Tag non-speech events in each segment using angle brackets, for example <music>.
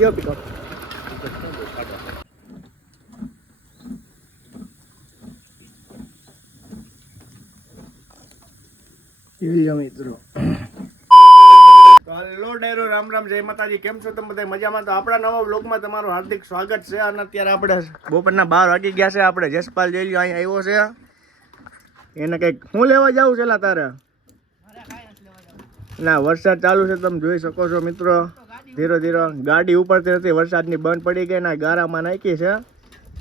લ્યો પિકઅપ લ્યો મિત્રો. હલો ડેરો રામ રામ જય માતાજી. કેમ છો તમે બધા? મજામાં? તો આપણા નવા બ્લોગમાં તમારું હાર્દિક સ્વાગત છે. અને અત્યારે આપણે બપોરના બાર વાગી ગયા છે. આપણે જસપાલ જઈ લ્યો અહીંયા આવ્યો છે. એને કંઈક હું લેવા જાઉં છે લા તારે? ના વરસાદ ચાલુ છે તમે જોઈ શકો છો મિત્રો. ધીરે ધીરે ગાડી ઉપરથી નથી વરસાદની બંધ પડી ગઈ ને ગારામાં નાખી છે.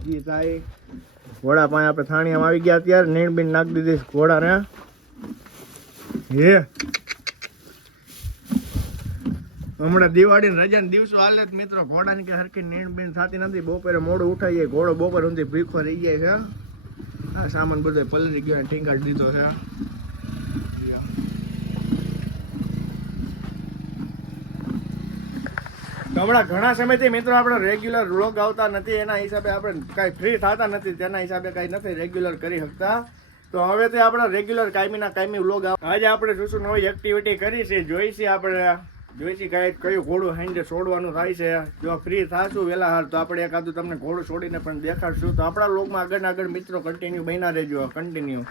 જી થાય ઘોડા પાસે આપણે થાણીયામાં આવી ગયા અત્યારે. નીણ બીણ નાખી દીધી ઘોડાને હે. હમણાં દિવાળી રજાના દિવસો હાલે મિત્રો. ઘોડાની કે હરખી નીણ બીણ થતી નથી. બપોરે મોડું ઉઠાઈ જાય ઘોડો બપોર સુધી ભીખો રહી જાય છે. આ સામાન બધો પલરી ગયો ટીંગાડી દીધો છે. હમણાં ઘણા સમયથી મિત્રો આપણે રેગ્યુલર વ્લોગ આવતા નથી, એના હિસાબે આપણે કાંઈ ફ્રી થતા નથી, તેના હિસાબે કાંઈ નથી રેગ્યુલર કરી શકતા. તો હવે તો આપણે રેગ્યુલર કાયમીના કાયમી વ્લોગ આજે આપણે શું શું નવી એક્ટિવિટી કરી છે જોઈશી આપણે. જોઈશી કાંઈ કયું ઘોડું હાંજે છોડવાનું થાય છે. જો ફ્રી થાશું વહેલા હાર તો આપણે એકાદું તમને ઘોડું છોડીને પણ દેખાડશું. તો આપણા લોકમાં આગળ આગળ મિત્રો કન્ટિન્યુ બન્યા રહેજો કન્ટિન્યુ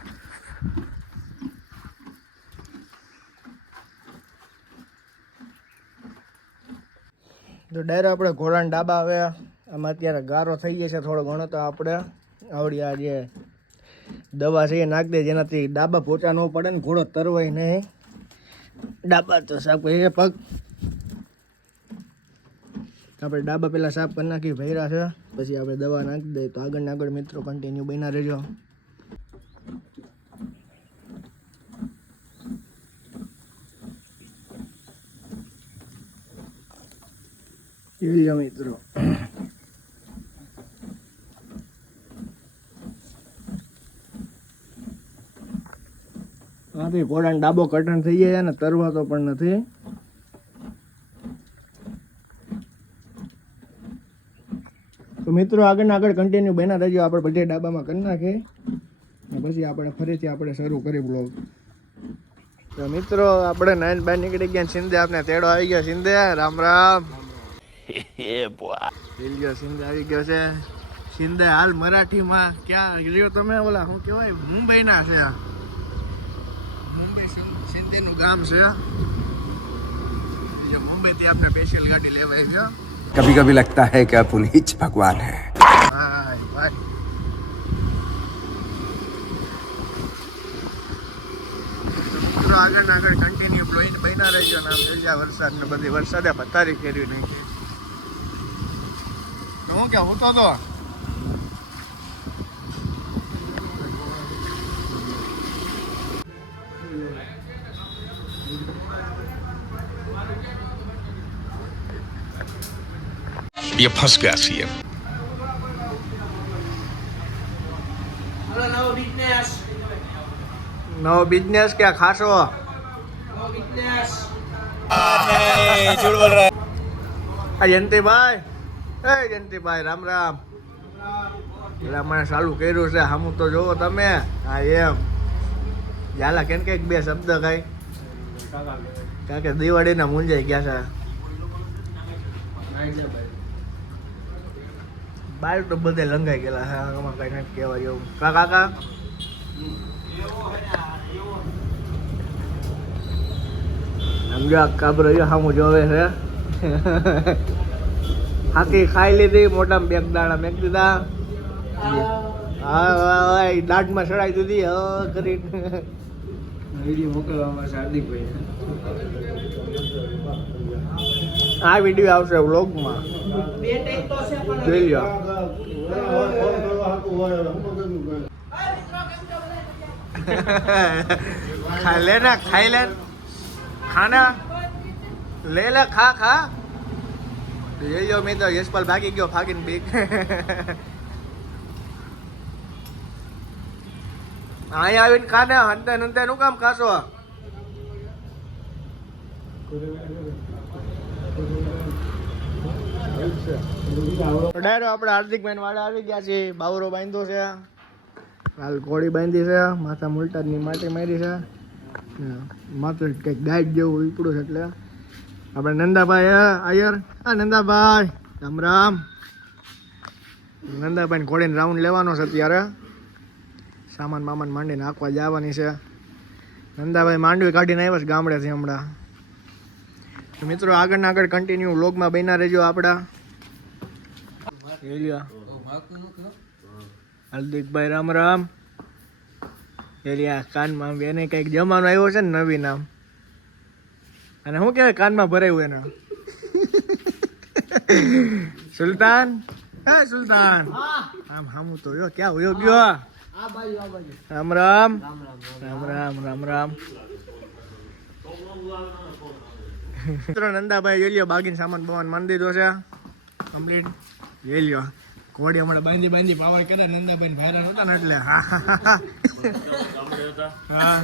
તો ડાયરેક્ટ આપણે ઘોડાના ડાબા આવે આમાં અત્યારે ગારો થઈ જાય છે થોડો ઘણો, તો આપણે આવડી આ જે દવા છે એ નાખી દે જેનાથી ડાબા પોચા ન પડે ને ઘોડો તરવાય નહીં. ડાબા તો સાફ કરીએ પગ. આપણે ડાબા પહેલાં સાફ કરી નાખી, ભર્યા છે. પછી આપણે દવા નાખી દઈએ. તો આગળ ને આગળ મિત્રો કન્ટિન્યુ બન્યા રહેજો. જોઈ લો મિત્રો ઘોડાનો ડાબો કટન થઈ જાય ને તરવાતો પણ નથી. તો મિત્રો આગળ આગળ કન્ટિન્યુ બના રહેજો. આપણે બધે ડાબામાં કરી નાખીએ. અને પછી આપણે ફરીથી આપણે શરૂ કરી બ્લોગ તો મિત્રો, આપણે નાઈન બાય નીકળી ગયા સિંધે આપણે તેડો આવી ગયા. સિંધે રામ રામ. <laughs> રેલવે સિંધે આવી ગયો છે સિંધે હાલ મરાઠીમાં ક્યાં રહ્યો તમે ઓલા શું કહેવાય મુંબઈના છે મુંબઈ સિંધેનું ગામ છે જો મુંબઈથી આપણે સ્પેશિયલ ગાડી લેવાય છે कभी कभी लगता है कि आप उन्हीं च भगवान है ભાઈ ભાઈ મિત્રો આગળ ને આગળ કન્ટિન્યુ બ્લોઈન બન્યા રહેજો ને આમ જોઈ વરસાદ ને બધી વરસાદે પથારી ફેરવી નાખી તો હું કે હું તો તો ये फंस गया सीएम નવો બિઝનેસ કે ખાસો આ જયંતિભાઈ એ જયંતિભાઈ રામ રામ પેલા મને ચાલુ કર્યું છે હમું તો જોવો તમે હા એમ યાલા કેમ કે બે શબ્દ કઈ કારણ કે દિવાળીના મૂંઝાઈ ગયા છે બાર તો બધે લંગાઈ ગયેલા છે આમાં કઈ નથી કહેવાય એવું કા કાકા સમજો આ કાબરો જો સામું જોવે છે હાકી ખાઈ લીધી મોટા બેગ દાણા મેં દીધા. હા. દાઢમાં ચડાઈ દીધી. હ કરી. વીડિયો મોકલવામાં હાર્દિકભાઈ. આ વીડિયો આવશે વ્લોગમાં. જોઈ લ્યો. <laughs> ખાઈ લે ના ખાઈ લે. ખાના? લે લે ખા ખા. જોઈ લો મિત્રો, યશપાલ ભાગી ગયો, ભાગીને બીક અહીંયા આવીને ખાને, હંતે હંતે નું કામ ખાશો? ડાયરો, આપણે હાર્દિકભાઈ વાળા આવી ગયા છે. બાવરો બાંધ્યો છે. હાલ ઘોડી બાંધી છે. માથા મુલટાની માટી મારી છે. માથું કંઈક ગાઈડ જેવું ઉપડું છે એટલે. આપણે નંદાભાઈ આયર. હા, નંદાભાઈ. રામ રામ. નંદાભાઈ ઘોડીને રાઉન્ડ લેવાનો છે અત્યારે. સામાન મામાન માંડીને આખવા જવાની છે. નંદાભાઈ માંડવી કાઢીને આવ્યા છે ગામડેથી હમણાં. મિત્રો આગળ આગળ કન્ટિન્યુ વ્લોગમાં બન્યા રહેજો આપણા હાર્દિકભાઈ, રામ રામ. એલિયા કાનમાં એને કંઈક જમાનો આવ્યો છે ને નવી નામ અને શું કહેવાય કાનમાં ભરાયું એને. સુલતાન? હે, સુલતાન? આમ હામુ તો, યો, ક્યાં હોયો ગયો? રામ રામ. રામ રામ રામ રામ. મિત્રો નંદાભાઈ જોઈ લ્યો, બાગીન સામાન બવાન માન દીધો છે. કમ્પ્લીટ. જોઈ લ્યો. ઘોડી હમણાં બાંધી બાંધી પાવર કરે નંદાભાઈ ભાઈરા નહોતા ને એટલે. હા. હા.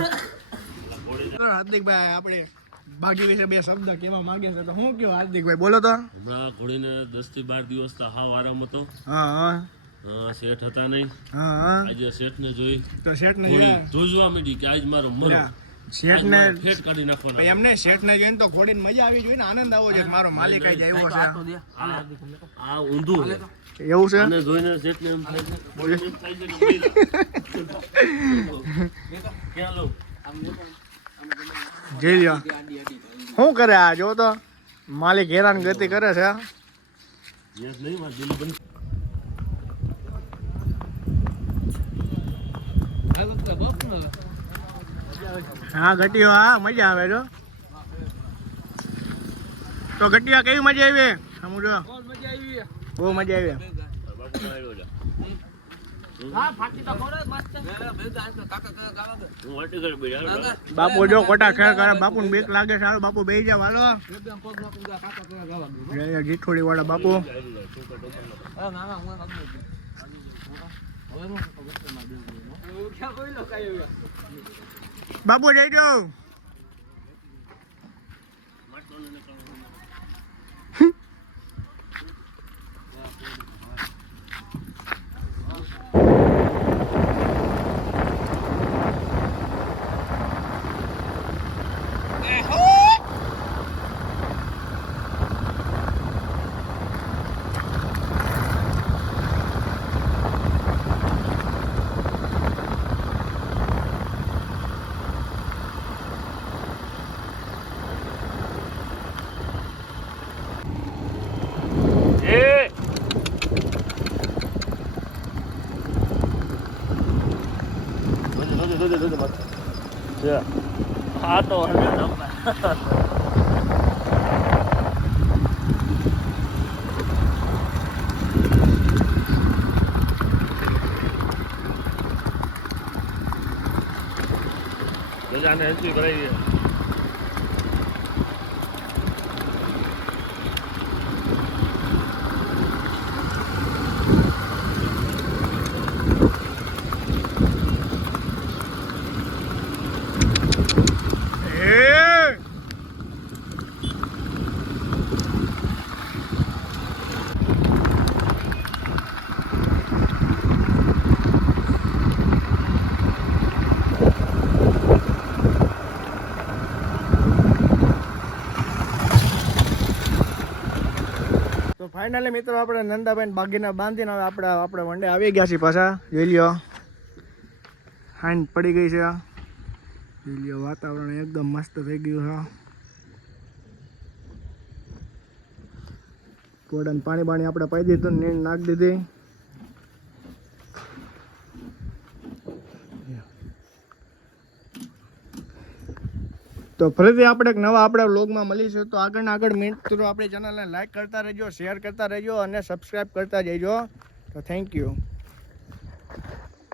હાર્દિકભાઈ, આપણે બાકી વિશે બે શબ્દ કેવા માંગે છે તો હું કયો હાર્દિકભાઈ બોલો તો હમણાં ઘોડીને દસથી બાર દિવસ તો હાવ આરામ હતો હા હા શેઠ હતા નહીં હા હા આજે શેઠને જોઈ તો શેઠ ને જોજવા માંડી કે આજ મારો મરો શેઠ ને ફેટ કાઢી નાખવાના ભાઈ એમને શેઠ ને જોઈને તો ઘોડીને મજા આવી જોઈએ ને આનંદ આવો જોઈએ મારો માલિક આઈ આવ્યો છે આ ઊંધું એવું છે અને જોઈને શેઠને એમ થાય છે છે કે. ક્યાં લઉં જઈ લ્યો. શું કરે આ? જો તો માલિક હેરાન ગતિ કરે છે. હા ઘટીઓ હા, મજા આવે, જો. તો ઘટિયા કેવી મજા આવી? સમજો બહુ મજા આવી. બાપુ જો કોટા ખેર કરે બાપુ ને બીક લાગે સારું બાપુ બે જા વાલો જીઠોડી વાળા બાપુ. બાપુ જઈ જાવ હા તો હલે બધાને એન્ટ્રી કરાવી છે એ તો ફાઇનલી મિત્રો, આપણે નંદાબેન બાગીના બાંધીને હવે આપણે આપણે વંડે આવી ગયા છીએ પાછા. જોઈ લ્યો. હાઈન પડી ગઈ છે. જોઈ લ્યો, વાતાવરણ એકદમ મસ્ત થઈ ગયું છે. ઘોડાને પાણી બાણી આપણે પાઈ દીધું નીણ નાખી દીધી. તો ફરીથી આપણે એક નવા આપણા વ્લોગમાં મળીશું. તો આગળ આગળ મિત્રો, આપણી ચેનલને લાઇક કરતા રહેજો શેર કરતા રહેજો અને સબસ્ક્રાઈબ કરતા જઈજો તો થેન્ક યુ